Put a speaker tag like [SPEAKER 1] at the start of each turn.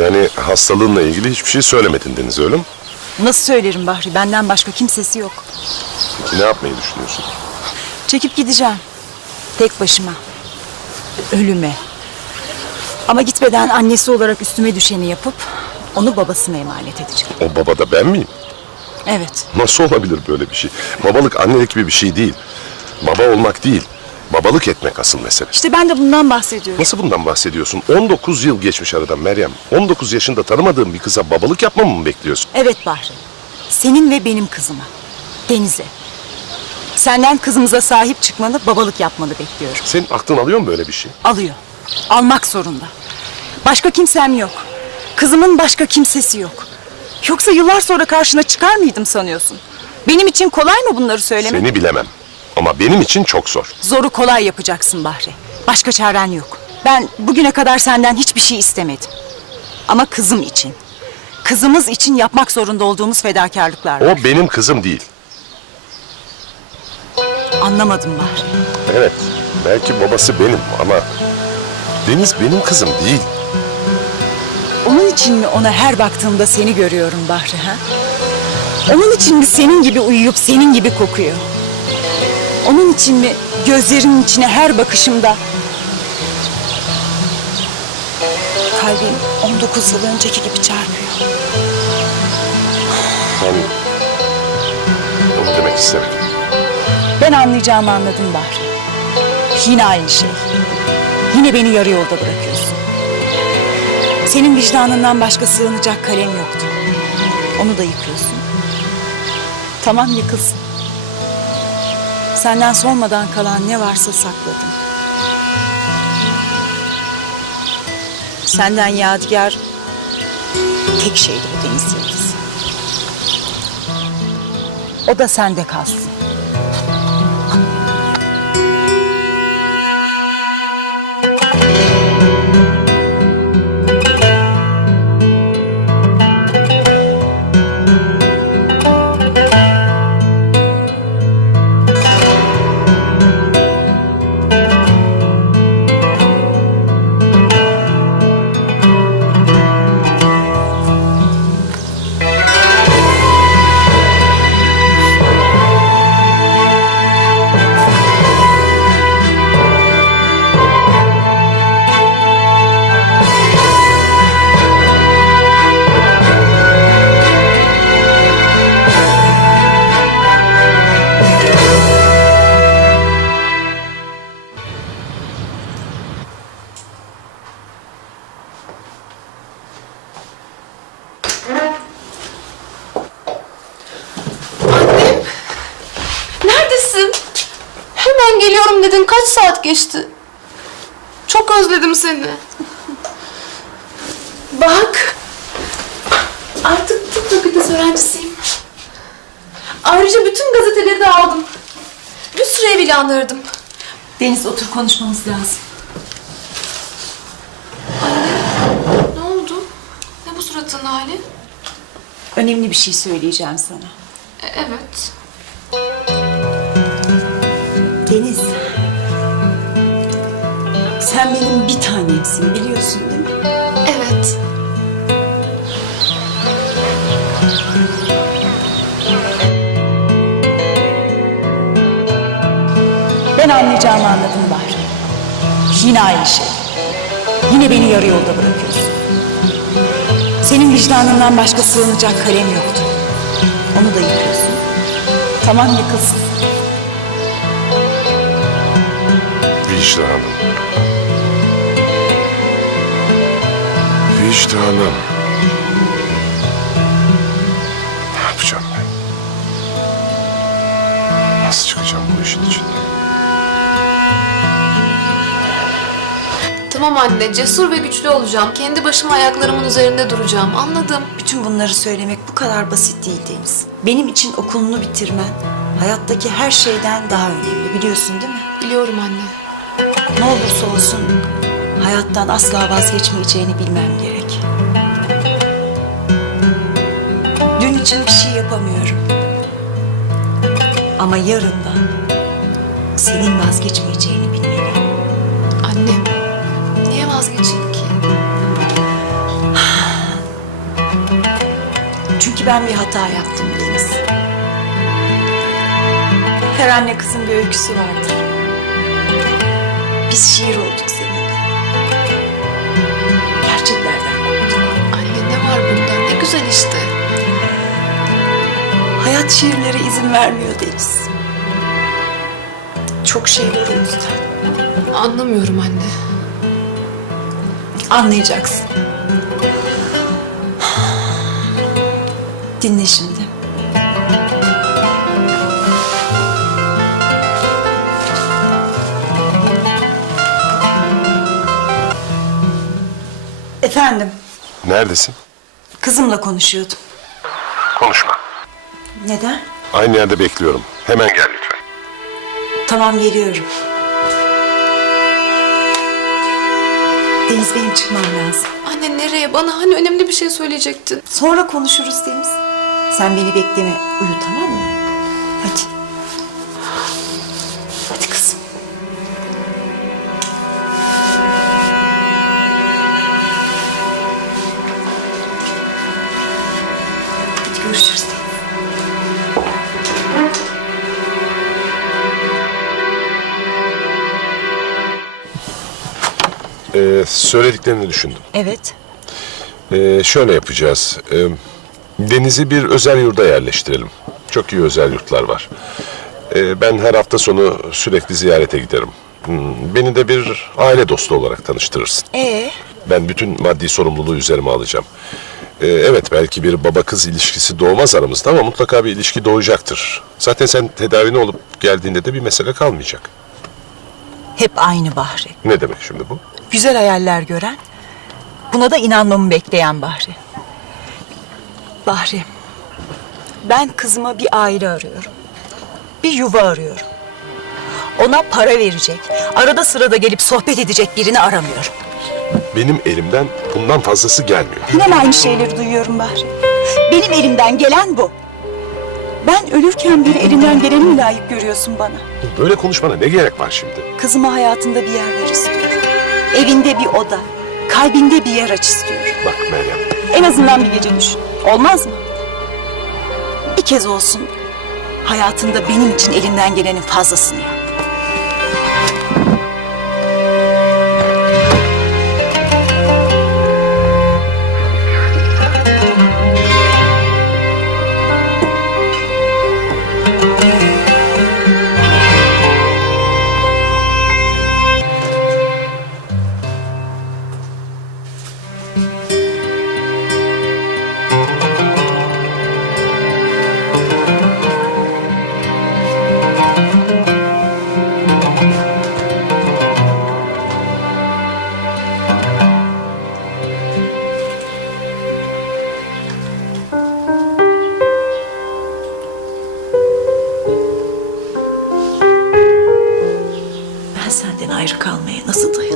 [SPEAKER 1] Yani hastalığınla ilgili hiçbir şey söylemedin Deniz öyle mi?
[SPEAKER 2] Nasıl söylerim Bahri? Benden başka kimsesi yok.
[SPEAKER 1] Peki ne yapmayı düşünüyorsun?
[SPEAKER 2] Çekip gideceğim. Tek başıma. Ölüme. Ama gitmeden annesi olarak üstüme düşeni yapıp onu babasına emanet edeceğim.
[SPEAKER 1] O baba da ben miyim?
[SPEAKER 2] Evet.
[SPEAKER 1] Nasıl olabilir böyle bir şey? Babalık annelik gibi bir şey değil. Baba olmak değil. Babalık etmek asıl mesele.
[SPEAKER 2] İşte ben de bundan bahsediyorum.
[SPEAKER 1] Nasıl bundan bahsediyorsun? 19 yıl geçmiş aradan Meryem. 19 yaşında tanımadığın bir kıza babalık yapmamı mı bekliyorsun?
[SPEAKER 2] Evet Bahri. Senin ve benim kızıma. Deniz'e. Senden kızımıza sahip çıkmanı, babalık yapmanı bekliyorum.
[SPEAKER 1] Senin aklın alıyor mu böyle bir şey?
[SPEAKER 2] Alıyor. Almak zorunda. Başka kimsem yok. Kızımın başka kimsesi yok. Yoksa yıllar sonra karşına çıkar mıydım sanıyorsun? Benim için kolay mı bunları söylemek?
[SPEAKER 1] Seni bilemem. Ama benim için çok zor.
[SPEAKER 2] Zoru kolay yapacaksın Bahri. Başka çaren yok. Ben bugüne kadar senden hiçbir şey istemedim. Ama kızım için. Kızımız için yapmak zorunda olduğumuz fedakarlıklar var.
[SPEAKER 1] O benim kızım değil.
[SPEAKER 2] Anlamadım Bahri.
[SPEAKER 1] Evet, belki babası benim ama Deniz benim kızım değil.
[SPEAKER 2] Onun için mi ona her baktığımda seni görüyorum Bahri ha? Onun için mi senin gibi uyuyup senin gibi kokuyor? Onun için mi gözlerinin içine her bakışımda kalbim 19 yıl önceki gibi çarpıyor?
[SPEAKER 1] Ben onu demek istemedim.
[SPEAKER 2] Ben anlayacağımı anladım Bahri. Yine aynı şey. Yine beni yarı yolda bırakıyorsun. Senin vicdanından başka sığınacak kalem yoktu. Onu da yıkıyorsun. Tamam yıkılsın. Senden sormadan kalan ne varsa sakladım. Senden yadigar tek şeydi bu deniz yıldızı. O da sende kalsın.
[SPEAKER 3] Dedin. Kaç saat geçti? Çok özledim seni. Bak. Artık tıp fakültesi öğrencisiyim. Ayrıca bütün gazeteleri de aldım. Bir sürü ev ilanlardım.
[SPEAKER 2] Deniz otur konuşmamız lazım.
[SPEAKER 3] Ne oldu? Ne bu suratın hali?
[SPEAKER 2] Önemli bir şey söyleyeceğim sana.
[SPEAKER 3] E, evet.
[SPEAKER 2] Deniz. Sen benim bir tanemsin biliyorsun değil mi?
[SPEAKER 3] Evet.
[SPEAKER 2] Ben anlayacağımı anladım Bahri. Yine aynı şey. Yine beni yarı yolda bırakıyorsun. Senin vicdanından başka sığınacak kalem yoktu. Onu da yıkıyorsun. Tamam yıkılsın.
[SPEAKER 1] Vicdanım. Vicdanım. Ne yapacağım ben? Nasıl çıkacağım bu işin içinden?
[SPEAKER 3] Tamam anne, cesur ve güçlü olacağım. Kendi başıma ayaklarımın üzerinde duracağım. Anladım.
[SPEAKER 2] Bütün bunları söylemek bu kadar basit değil Deniz. Benim için okulunu bitirmen hayattaki her şeyden daha önemli biliyorsun değil mi?
[SPEAKER 3] Biliyorum anne.
[SPEAKER 2] Ne olursa olsun hayattan asla vazgeçmeyeceğini bilmem gerek. İçin bir şey yapamıyorum. Ama yarından senin vazgeçmeyeceğini bilmeliyim.
[SPEAKER 3] Annem, niye vazgeçeyim ki?
[SPEAKER 2] ben bir hata yaptım Deniz. Her anne kızın bir öyküsü vardır. Biz şiir olduk seninle. Gerçeklerden koptuk.
[SPEAKER 3] Anne ne var bunda? Ne güzel işte.
[SPEAKER 2] Hayat şiirlere izin vermiyor Deniz. Çok şey var o yüzden.
[SPEAKER 3] Anlamıyorum anne.
[SPEAKER 2] Anlayacaksın. Dinle şimdi. Efendim,
[SPEAKER 1] Neredesin?
[SPEAKER 2] kızımla konuşuyordum.
[SPEAKER 1] Konuşma.
[SPEAKER 2] Neden?
[SPEAKER 1] Aynı yerde bekliyorum. Hemen gel lütfen.
[SPEAKER 2] Tamam geliyorum. Deniz benim çıkmam lazım.
[SPEAKER 3] Anne nereye? Bana hani önemli bir şey söyleyecektin.
[SPEAKER 2] Sonra konuşuruz Deniz. Sen beni bekleme. Uyu tamam mı? Hadi. Hadi
[SPEAKER 1] Ee, söylediklerini düşündüm.
[SPEAKER 2] Evet.
[SPEAKER 1] Ee, şöyle yapacağız. Ee, Deniz'i bir özel yurda yerleştirelim. Çok iyi özel yurtlar var. Ee, ben her hafta sonu sürekli ziyarete giderim. Hmm, beni de bir aile dostu olarak tanıştırırsın.
[SPEAKER 2] Ee,
[SPEAKER 1] Ben bütün maddi sorumluluğu üzerime alacağım. Ee, evet belki bir baba kız ilişkisi doğmaz aramızda ama mutlaka bir ilişki doğacaktır. Zaten sen tedavini olup geldiğinde de bir mesele kalmayacak.
[SPEAKER 2] Hep aynı Bahri.
[SPEAKER 1] Ne demek şimdi bu?
[SPEAKER 2] Güzel hayaller gören, buna da inanmamı bekleyen Bahri. Bahri, ben kızıma bir aile arıyorum. Bir yuva arıyorum. Ona para verecek, arada sırada gelip sohbet edecek birini aramıyorum.
[SPEAKER 1] Benim elimden bundan fazlası gelmiyor.
[SPEAKER 2] Yine aynı şeyleri duyuyorum Bahri? Benim elimden gelen bu. Ben ölürken bir elinden geleni layık görüyorsun bana?
[SPEAKER 1] Böyle konuşmana ne gerek var şimdi?
[SPEAKER 2] Kızıma hayatında bir yer ver istiyorum. Evinde bir oda, kalbinde bir yer aç istiyorum.
[SPEAKER 1] Bak Meryem,
[SPEAKER 2] En azından bir gece düşün. Olmaz mı? Bir kez olsun hayatında benim için elinden gelenin fazlasını yap. ayrı kalmaya nasıl dayanır?